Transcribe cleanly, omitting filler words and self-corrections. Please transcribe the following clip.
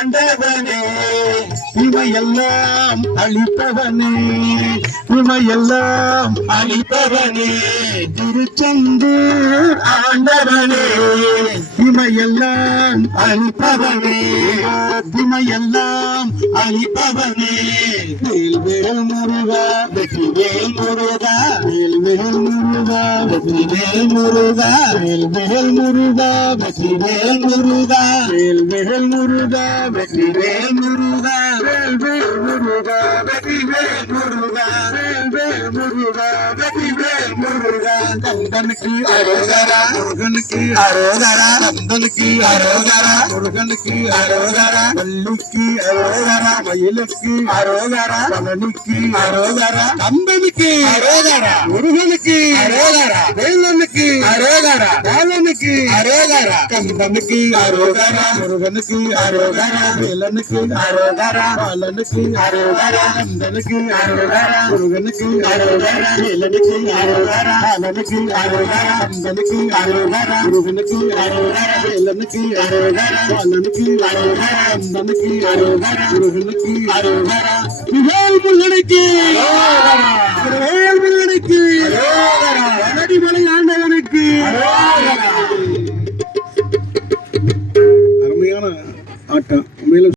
ஆண்டவனே இவையெல்லாம் அளிப்பவனே இவையெல்லாம் அளிப்பவனே திருச்செந்தூர் ஆண்டவனே இவையெல்லாம் அளிப்பவனே இவையெல்லாம் அளிப்பவனே வேல்வேல் முருகா வெற்றிவேல் முருகா வேல்வேல் முருகா வெற்றிவேல் முருகா வேல்வேல் முருகா வெற்றிவேல் முருகா வேல்வேல் முருகா வெற்றிவேல் முருகா வேல்வேல் முருகா வெற்றிவேல் முருகா வேல்வேல் முருகா வெற்றிவேல் முருகா கந்தனுக்கு அரோகரா முருகனுக்கு அரோகரா கந்தனுக்கு அரோகரா முருகனுக்கு அரோகரா வள்ளிக்கு அரோகரா மயிலுக்கு அரோகரா பழனிக்கு அரோகரா கந்தனுக்கு அரோகரா முருகனுக்கு அரோகரா வேலனுக்கு அரோகரா பாலனுக்கு அரோகரா கந்தனுக்கு அரோகரா முருகனுக்கு அரோகரா வேலனுக்கு அரோகரா பாலனுக்கு அரோகரா கந்தனுக்கு அரோகரா முருகனுக்கு அரோகரா வேலனுக்கு அரோகரா பாலனுக்கு அரோகரா கந்தனுக்கு அரோகரா முருகனுக்கு அரோகரா வேலனுக்கு அரோகரா பாலனுக்கு அரோகரா கந்தனுக்கு அரோகரா முருகனுக்கு அரோகரா வேல் முருகனுக்கு அரோகரா வேல் முருகனுக்கு